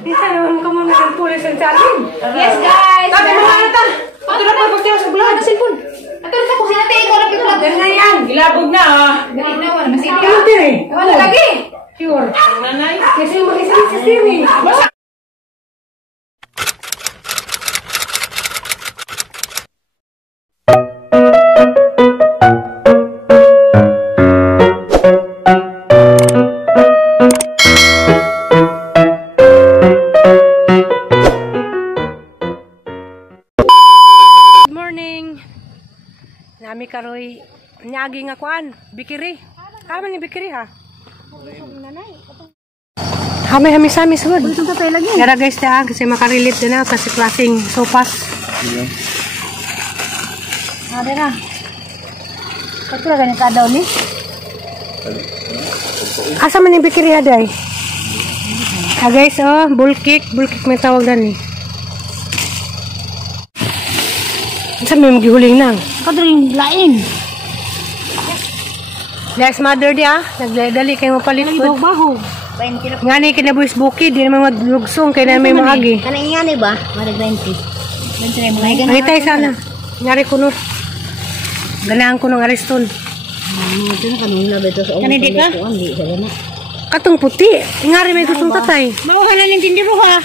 Bisa naman ka muna ng pulis ang sakin. Yes, guys. Sabi mo nga ito. Ito na po pagtiyo sa vlog. Ano cellphone? Ito na po. Hati ko na vlog. Dali na yan. Gilabog na ah. Dali na. Wala masiti. Ano tiri? Wala lagi. Sure. Nanay. Kasi mag-isip sa siri. Nami karoy nyagi nga kuan bikiri. Kami ni bikiri ha. Hami sami sud. Kaya guys ta kasi makarelate din na kasi klaseng sopas. Ada na. Patra gani ka daw ni. Asa man ni bikiri aday? Guys oh, bulkik may tawag dan ni. Sa may magihuling nang. Kadring lain. Next mother dia, nagdali kayo mapalit food. Baho. Ngani kinabuhis bukid, di naman madlugsong kaya na may maagi. Kanang ingani ba? Mara 20. 20 na mga ganun. Ay tayo sana. Ngari kuno. Ganahan ko ng ariston. Ito na kanong nabeto sa Kanidi ka? Hindi sa gana. Katong puti. Ngari may gustong tatay. Mauhalan ng tindiro ha.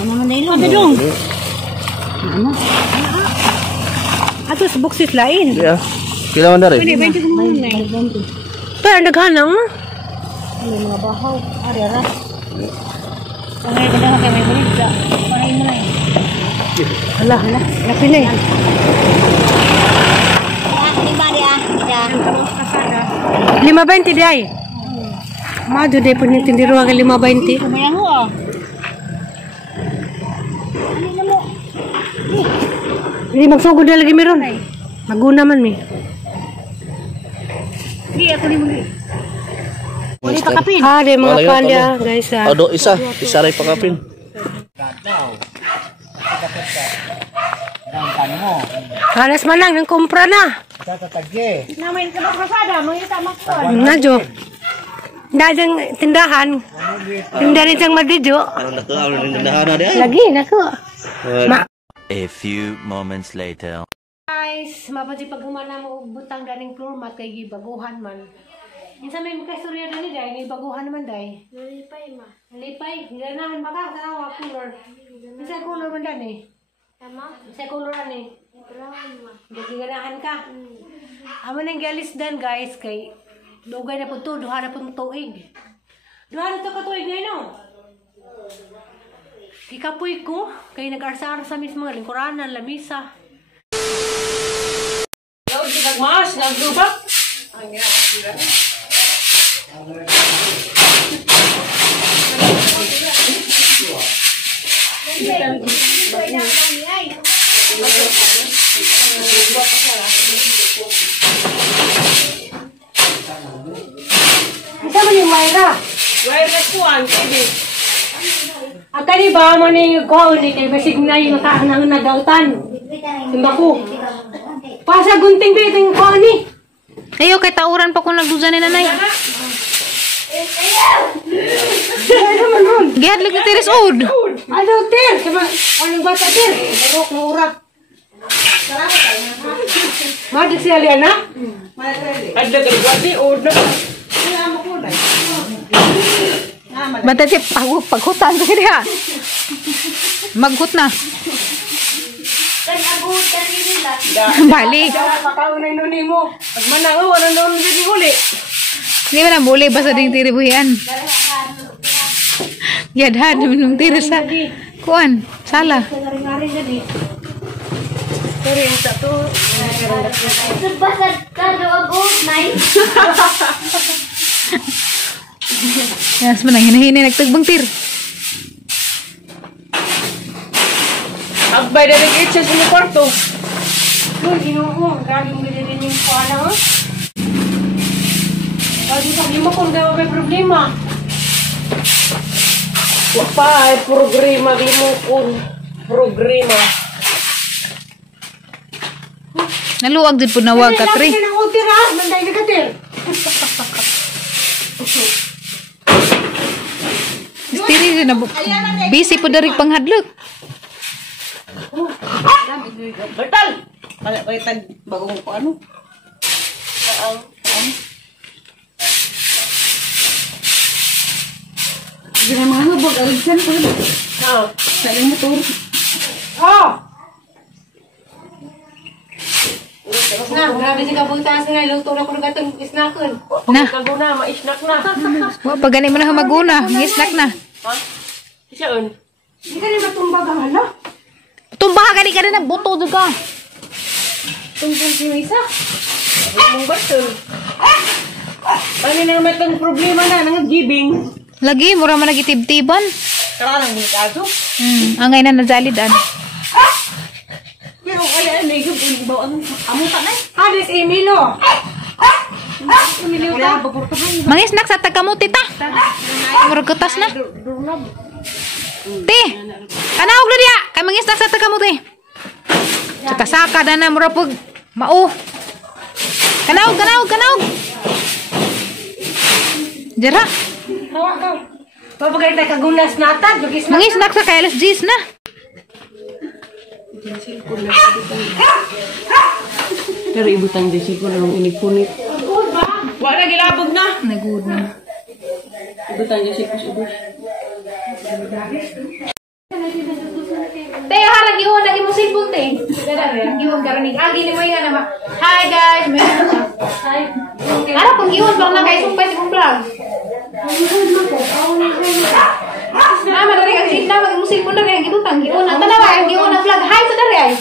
Ano naman na ilo? Padong. Ano? Ato sa buksit lain. Iya. Kailangan na rin. Pwede, 20 kung muna eh. Pero naghanang. Ano mga bahaw? Ari-ara. Pangay ka na kaya may bulit. Pangay mo na eh. Hala. Lapi na eh. Lima dia. 5.20 di ay. Mado di po nyung tindiro ang 5.20. Kumayang ho ah. Hindi magsugod na lagi meron. Maguna man mi. Hindi ako ni muli. Wala pa kapin. Di mga palya guys ha. Ado, isa rin pakapin. Halas manang nang kumpra na. Namain ka ba kasada? Mangita makon. Nadyo. Dadang tindahan. Tindahan siyang madidyo. Ano na tindahan na dia? Lagi nako. A few moments later. Guys, mapati pag humana mo butang ganing floor mat kay gibaguhan man. Minsan may magkastorya na ni day, may baguhan naman day. Nalipay ma. Nalipay, ganahan baka tanawa color. Minsan color man dan eh. Tama? Minsan color ani. Brown ma. Ganahan ka. Amo nang galis dan guys kay dugay na pud to, duha na pud tuig. Duha na to ka tuig ngayon no. Ikapoy ko, kay nag-arsar sa mismo mga lingkuranan, lamisa. Hello, di nagmaas, naglubak. Ang gina. Isa mo yung Mayra? Wireless kuan, sige. Ang kani ba mo ni ko ni kay basig na yung nang nagautan. Simba ko. Pasa gunting biting ko ni. Ayo kay tauran pa ko nagduza ni nanay. Gihat lagi tiris ud. Ano ter? Kaya anong bata ter? Barok na ura. Madi siya liana? Adla kay gwati ud. Bata siya paghutan ko kaya. Maghut na. Balik. Pakaunay nun mo. Pag manang wala na hindi huli. Hindi ba na boleh basta ding tiri buhian. Yadhan minum tiri sa kuan salah. Ngaring-ngaring jadi. Pero yung satu Sebasar kado abot nai. Yes, manang hinahinay nagtagbang tir. agbay dari kitchen sa kwarto. Doon, ginuho. Grabe mo din yung kuana, ha? Pag sabi mo kung daw may problema. Wapa ay programa di mo kung programa. Naluwag din po nawag ka, Tri. Lagi ka ng utir, ha? Manday na katir. Diri na busy po dari panghadlok. Bertal. Kaya tag bagong ko ano. Diri mga hubog aligsan po. Sa imong motor. Na, grabe si kabuntaas nga. Luto na ko na gatong isnakon. Na, Kago na, ma-snack na. wa pag gani mo na maguna, ngisnak na. Siyaon. Hindi ka rin matumbag ang hala. Tumba ka gani ka na buto jud ka. Tumbang si Misa. Mong batol. Ano na naman itong problema na, nang gibing. Lagi mura man nagitibtiban. Kaya lang yung kaso. Angay na nazalidan. Pero kaya ano, yung bawa ang amutan na. Alis Emilio. Emilio ka. Mangisnak sa tagamuti ta. Mura kutas na. Te, kanawag na diya. Kay mangisnak sa tagamuti. Saka-saka na na mura pag mao. Kanawag. Jara, Hawa ka. Papagay tayo kagunas natad. mangisnak sa kay alas 10 na. Pero ibutan din siya ko na nung inipunit. Wala gilabog na. Nagud na. Ibutan din siya ko sa ubos. Teo ha, nag-iwan lagi mo cellphone, te. Nag-iwan ka rin. Agi ni mo yung ano. Hi guys, may ano, pag-iwan pa lang kayo sumpay sa kong vlog. Madari ang sit na, mag-iwan mo cellphone na rin. Gibutang, giwan na. Tanawa, ang giwan na vlog. Hi, madari ay.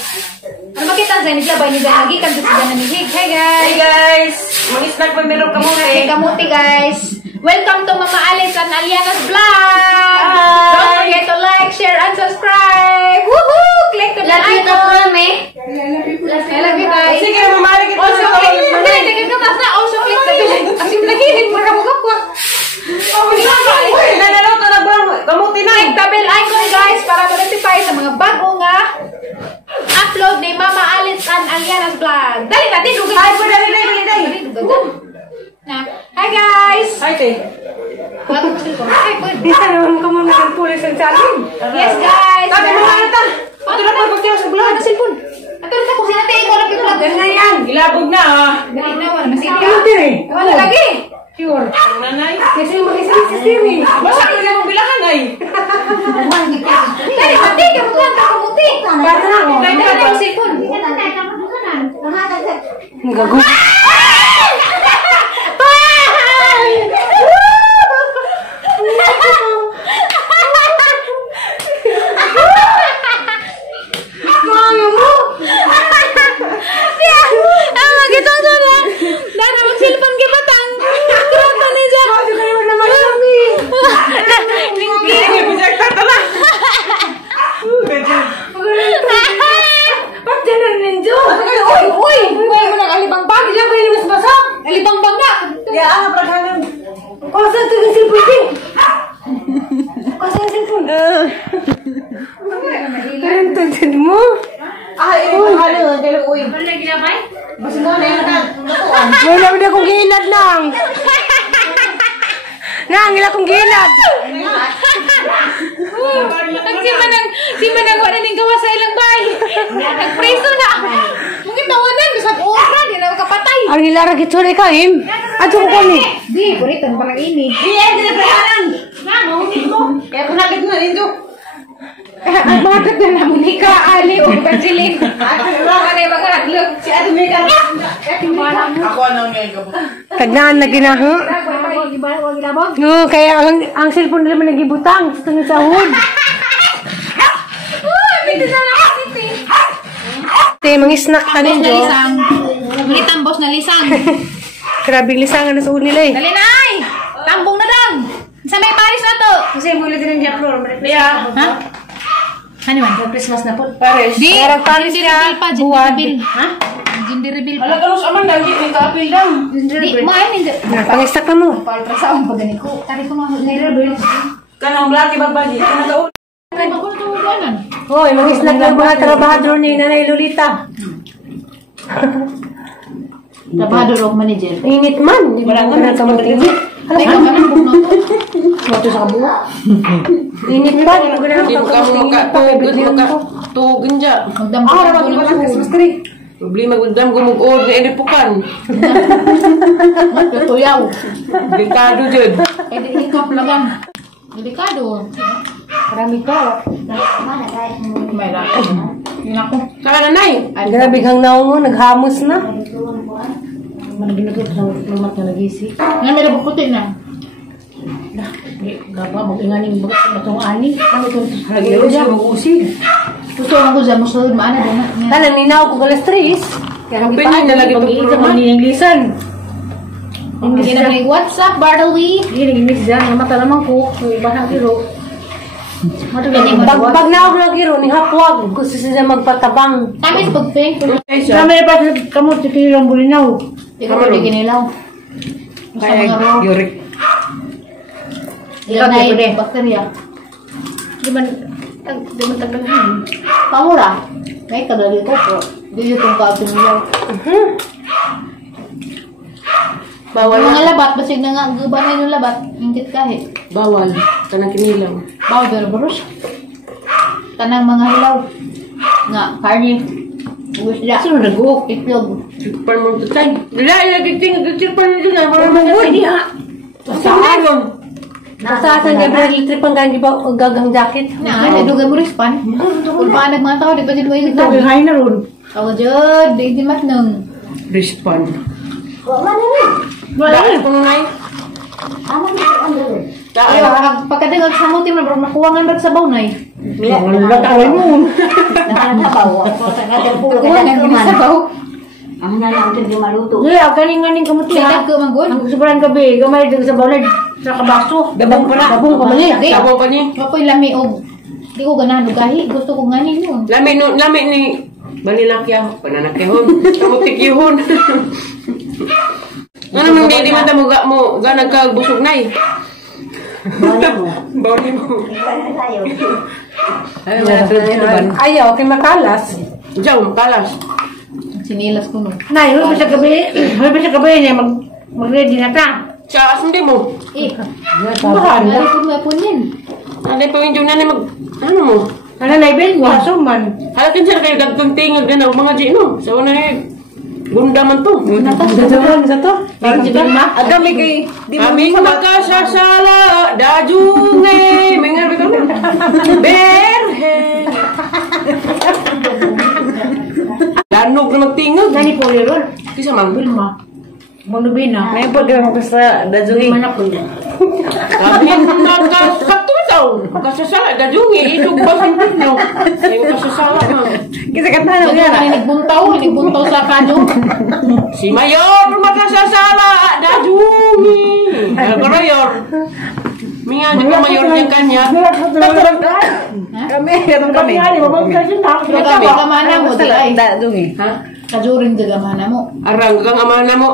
Ano makita sa niglabay ni Dana Gikan sa Dana ni Hig. Hi guys. Hey guys! Mag-snack pa meron kamuti. Hey kamuti guys. Welcome to Mama Alice and Aliana's vlog. Hi. Don't forget to like, share, and subscribe. Woohoo! Click the bell icon. I love you guys. Sige, mamalik ito. Also click. Hindi, nagkakatas na. Also click the bell icon. Asim lagi rin. Makamukakwa. Uy, nanaloto na ba? Kamuti na. Click the bell icon guys para ma-notify sa mga bago nga upload ni Mama Alice and Aliana's vlog. Dali natin. Hi, po, dali. Hi guys. Hi, te. Wala ko kasi ko. Hi, good. Di sa naman ka muna ng pulis ang salim. Yes guys. Sabi mo nga ito. Ito na po pagtiyaw sa vlog. Ano cellphone? Ato na ko sila tayo wala yung vlog. Ganyan yan. Gilabog na, ha? Dali na wala masili. Ano dire? Wala lagi. Pure. Nanay. Kasi yung mag-isang si Siri. Basta ko na mong bilangan, ay. Dali mati ka mo ka kamuti. Bata na ako. Dali na yung cellphone. Gago. Wala na akong gilad lang. Nangil akong gilad. Si manang wala ning gawa sa ilang bahay. Nagpreso na. Mungkin tawanan sa ora di na kapatay. Ang ilara gitsure ka, Im. Ato ko kami. Di, buritan pa lang ini. Hindi na bilangan. Kaya punagit na dito. Ang bakit na namunika, Ali, o Evangeline. Ano yung mga haglog? Si Ate Mika. Ako anong ngayon ka po? Tagnaan na ginaho. No, kaya ang cellphone nila man nagibutang sa tungod sa hood. Pwede na lang kasi, te. Te, mga snack ka ninyo. Lisang. Mga tambos na lisang. Grabing lisangan na sa hood nila eh. Dali na ay! Tambong na lang! Sa may Paris na to! Kasi muli din ang Japlor. Ha? Ano man? Christmas na po. Paris. Di! Parang Paris Gender na. reveal pa, gender reveal. Ha? Gender reveal pa. Alam ka nung aman, lagi may ka-apil lang. Di, maayun hindi. Pangistak na mo. Paltrasaon pa ganito ko. Tari ko nga, nire-reveal. Kanang blaki bagbaji. Kanang taon. Hoy, mga snack na mga trabahador ni Nanay Lolita. Trabahador of manager. Init man. Wala ka na sa matingit. Teka, manang bugno to. Ito sa kabuha. Init pa, di ko ganang Hindi mo ka tugin dyan. Magdampo Ah, ka rabat po ko ng ba food. sa street? Problema gudam gumugod na edipukan. Tuyaw. Delikado dyan. Eh, di hikap lagang. Delikado. Marami pa. May rakas. Yun ako. Saka nanay. Grabe kang naong mo, naghamos na. Managinagod sa lumat na nagisi. Nga may labot puti na. Gaba, mag-inganing bagat sa matong ani. Kami ito Halagyan mo siya mag-usig. Gusto ko dyan, musulod maana doon. Talang ninaw ko alas 3. Kaya Ang pinyin na lagi itong pag-iisa programa. mag-iinglisan. Hindi na may WhatsApp, Bartley. Hindi, nag-inglis dyan. Mata naman ko. Yung iba ng kiro. Ganyan Pag naog ng kiro, ni hapwag. Gusto siya magpatabang. Kami sa pagpe. Kami pa sa kamot, si kiro ang bulinaw. Hindi ko pwede ginilaw. Sa mga raw. Yurik. Yan ay bakterya. Di man tagalahan. Pamura. May kadali ko po. Hindi itong kaagin nilaw. Bawal Mga na. labat, basig na nga, gubanay yung labat. Ingkit kahit. Bawal. Tanang kinilang. Bawal pero baros. Tanang mga hilaw. Nga, karne. Wisda. Sino nag-uok? Itlog. Pan mo ito tayo. Wala, nagtipan mo dyan. Para Hindi ha. Saan? Pasasan niya ba trip ang ganyan ba gagang jacket? Na, naduga mo rispan. Kung paanag mga tao, di pa din mo ilig Sabi hay na ron. Ako dyan, di mat nung. Respond. Wala Dahil kung ngay. Ayo, pagkadagal sa mo, timang bro, nakuwangan ba sa bawnay? Wala taway mo. Nakuwangan din sa baw. Hindi, ang galing kamuti Siya ha. ka manggod. Ang sobrang gabi, gamay din sa bawlad. Sa kabaso. Dabang pa na. Dabong pa mali. Di, Dabang pa ni. mapoy lami og. Di ko ganahan og gahi. Gusto ko ganin yun. Lami ni. Banilakya. Pananakyahon. Kamutikihon. Ano nang di man mo ga nagkagbusog nay. Bawli mo. Ay, Ayaw, kay makalas. Diyaw, makalas. Sinilas ko nun. Nay, huwag ba siya gabi niya mag-ready na ta. Sa asundi mo. Eh, Bahan. nari ko nga po niyan. Nanay pa yung na mag... Ano mo? Ano na ibig? Waso man. Halakin sila kayo dagkang tingog na mga gino. Sa una gunda man to. Sa to? Agami kay... Aming makasasala, dajunge, mga bitaw na. Berhe. Lanog na magtingog. Nani po rin. Kisa man. Wilma. Monubina. May pagkakang ko sa dajunge. Manak ko niya. Aming makasasala, makasasala, dajunge, itog ba sa inyo? Ay, makasasala na. Kita kata na Ano ay nagbuntaw sa kano. Si Mayor makasasala, dajunge. Mayor. Minga di pa Mayor niya kanya. Kami, kami. Gamana mo, di ay. Ha? Kajuring di gamana mo. Arang kang amana mo,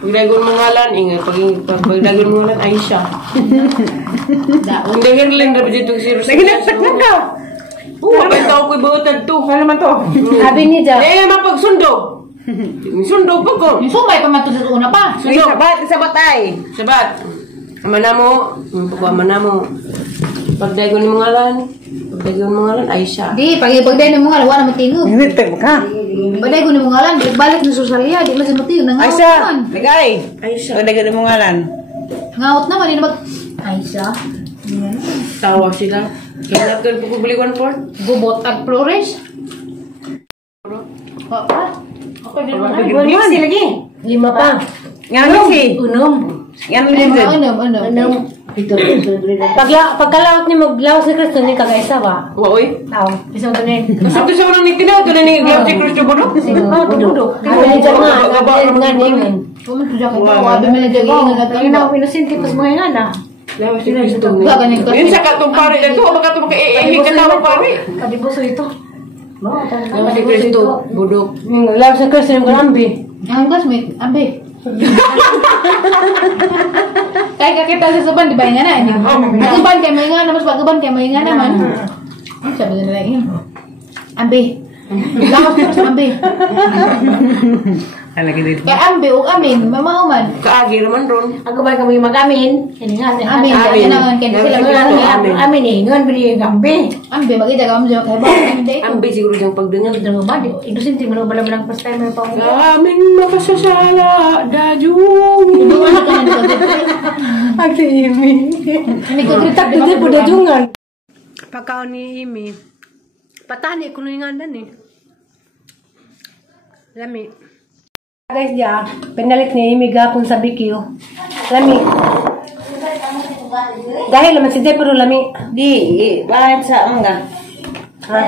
pagdagon mo ngalan, ingay, pagdagon mo ngalan, Aisha. Daon. Ang dahirling na dito si Rosa. Naginagsak na ka. Oo, kapag tao ko'y buotad to. Ano naman to? Sabi ni Ja. Mapagsundo. Sundo pa ko. Yung sumay pa matulad sa una pa. Sundo. Sabat. Amana mo. Pagdagon mo ngalan, Aisha. Di, pagday na mga lawa na matingog. Nitag ka. Pagday ko na mga lan, balik na susalya, di lang sa matingog. Nangaot naman. Ligay! Aisha. Pagdagan mo ngalan. Ngaot naman, yun mag... Aisha. Tawa sila. Kaya natin pupubliwan po. Gubot ag Flores. Papa. Ako din mo. Lipsi lagi. 5 pa. Ngalan si? Unom. Ngalan Ano, si? ano. Paglaot ni maglaos ni Kristo ni kagaisa ba? Waoy. Tao. Isa to ni. Basta ito siya walang nitinaw. Ito na ni Glav si Cruz Chuburo. Ah, tudo. Ay, diyan nga ningan. Kuman to jacket ko. Wabi mo na jagi nga Ay na innocent tipos mga nga na. Glav si Cruz Chuburo. Gaganin ko. Yun sa katong pare na ito. Baka ito makaihig ka tawag pare. Kadibuso ito. Glav si Cruz Chuburo. Budok. Laos ni Kristo yung kalambi. Ang classmate, ambe. Kaya kakita sa saban, di ba nga na? Pagkaban kay may nga na, mas pagkaban kay may nga naman. Sabi nila yun. Ambe. Lakas ko sa ambe. Lagi dito. Kaya ambi ug amin, mamahuman. Kaagi naman ron. Ako ba kami mag-amin? Kini nga. Amin, kaya naman kaya sila Amin. Amin eh. Ngan bili gambi. ambi magita ka mo kay ba hindi ko. Ang busy siguro diyang pagdengar. Ito nga ba? Ito sinti mo bala lang first time pa ako. Amin makasasala, dajung. Dungan ka na dito. Ang si Imi. Ini ko Tak dito po dajungan. Pagkaon ni Imi. Patani ko nga dan eh. Lami. Guys dia, penalit ni Imi gapon sa BQ. Lami. Dahil naman si Depro lami. Di, bakit sa mga? Ha?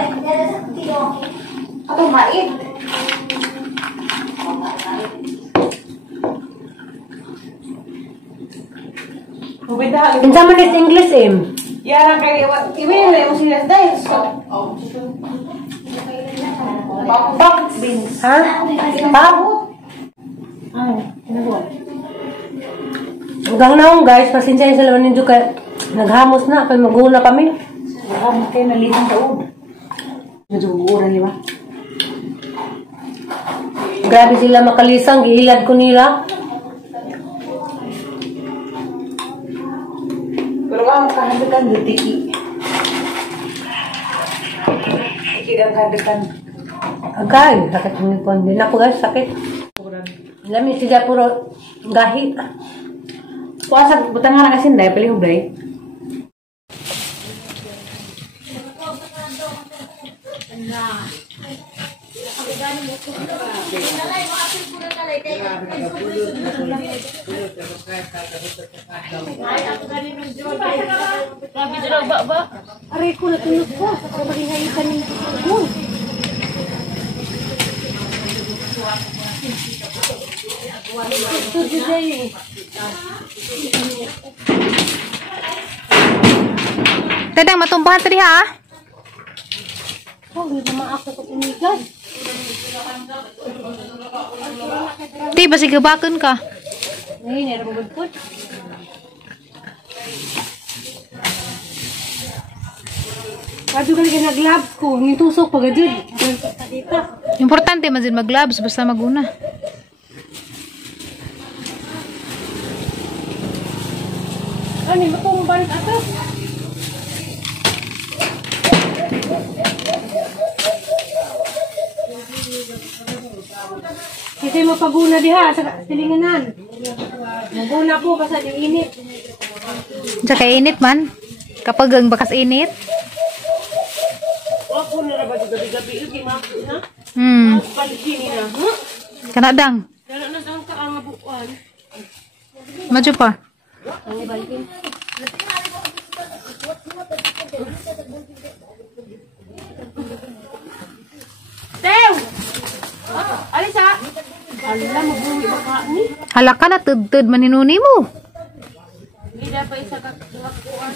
Ato mait. Kubida. Kinsa man is English em. Yara kay iwin na yung sinas dahil. Bakit beans? Ha? Pabot. Hanggang naong guys, pasensya sa laman ninyo kaya naghamos na, kaya mag-uuna kami. Nakamit kayo nalitang taon. Naduguran di ba? Grabe sila makalisang, gihilad ko nila. Pero ang kahandakan yung tiki. Tiki ang kahandakan. Agay, sakit ng ipon. Hindi na po guys, sakit. Lami siya puro gahi. Kuasa butang nga kasi hindi, pili hubay. Aray ko natunog ko. Ako magingay ka ng tunog. Ito today. Tadang matumbahan tadi ha. Oh, hindi naman ako sa tumigas. Di ba sige bakon ka? Ngayon, meron mo po. Kadyo ka lagi nag-labs ko. Nitusok pag adyo. Importante man din mag-gloves basta maguna. Ano, kung balik atas. Kasi mapaguna diha sa tilinganan. Maguna po kasi di init. Sa init man. Kapag ang bakas init. Ako na ba gabi-gabi yung mako na? Paligini na. Kanadang. Kaya na saan ka ang abuan? Madyo pa. Tew! Alisa! Ala, mabuhi ba ka ni? Halaka na tud-tud maninuni mo. Hindi pa isa kakuan.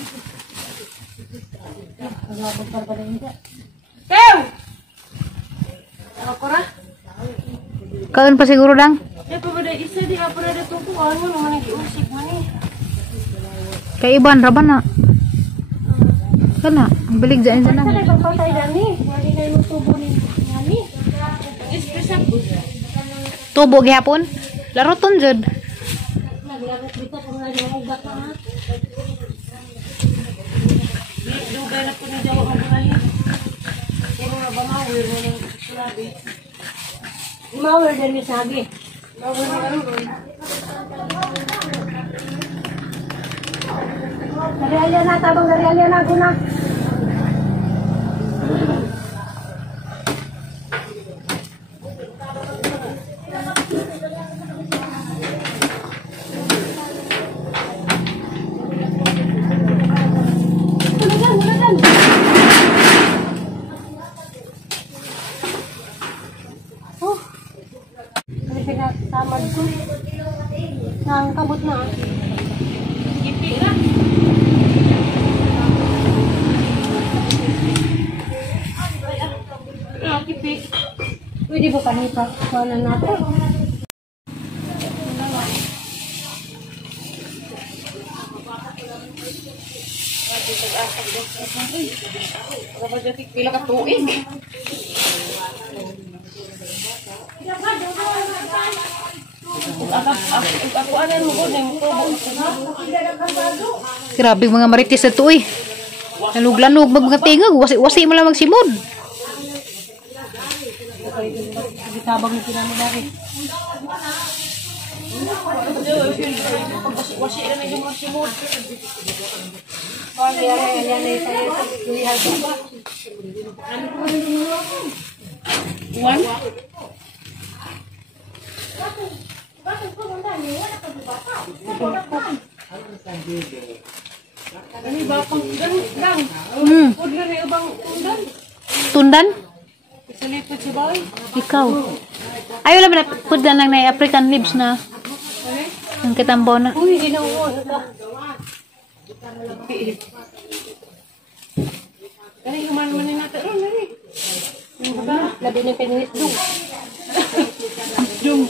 Tew! Ako ra? Kaon pa siguro dang. Ya pa ba isa di ka pa na tukuan mo naman nag-iusik man eh. Kay iban raban na. Kana, balik dyan dyan Sa lang. ibang patay dani. Wali kayo mo tubo ni Nani. Tubo gihapon. Laruton jud. Naglagot dito kung naging ugat na ha. Dugay na po ni Jawa ang mga puro na ba mawir mo ng sulabi. Mawar din ni Sagi. Mawir na ron. Dari na, tabang dari na guna. Tamad ko. Nangkabot na. Ipi na. Kipi. Pwede ba kanita? Wala na po. Pila ka tuig. Ako anan mo ko na mo Grabe mga marites na to eh. Naluglanog mga tingog. Wasi mo lang magsimod. Tabang ni kinamo dari. wasi na medyo mga simod. One. Ini bapang dan lang. Udah nih bang undan. Tundan? Salipot si boy. Ikaw. Ayaw lang na pudan lang na African leaves na. Ang kitambo na. Uy, ginawa ka. Kani human-man ni natin ron ni. Labi ni penis dong. Jum.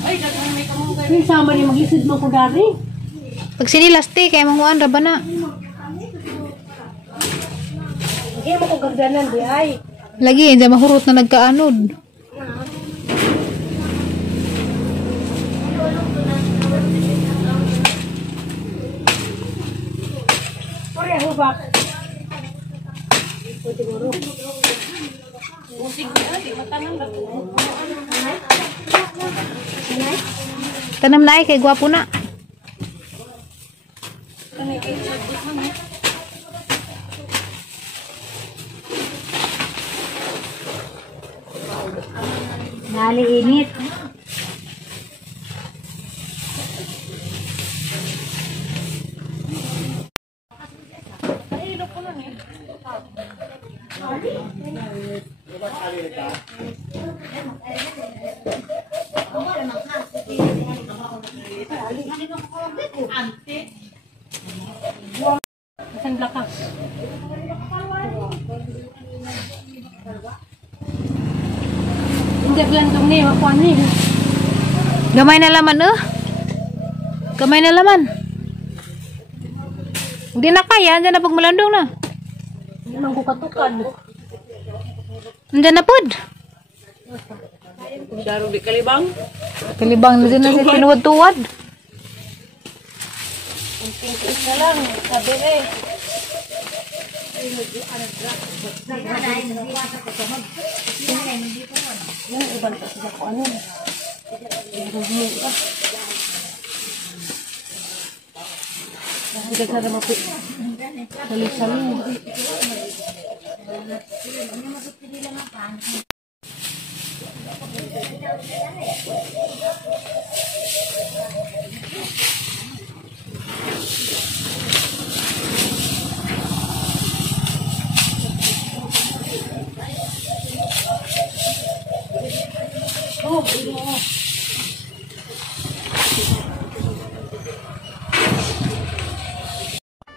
Ay, daghan may kamungkay. Ni sama ni magisid mo ko dari. Pag sinilasti, kaya manguan raba na. Hindi mo ko gagdanan di ay. Lagi, hindi mahurot na nagkaanod. Pare ako ba? Tanam na kay gwapo na. Dali init. Isang blaka. Hindi blandong ni, makuha ni. Gamay na laman Gamay na laman. Hindi na kaya, andyan na pag malandong na. Hindi man ko katukan. Andyan na pod. Daro di kalibang. Kalibang na din na siya tinuwad-tuwad. Isa lang, sabi eh. Yan, ibang tas na ko ano. Dahil sa naman po. Salit-salit.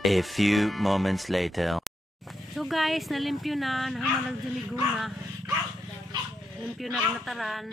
A few moments later. So guys, nalimpyo na, nahamalag dumigo na. Limpyo na rin nataran.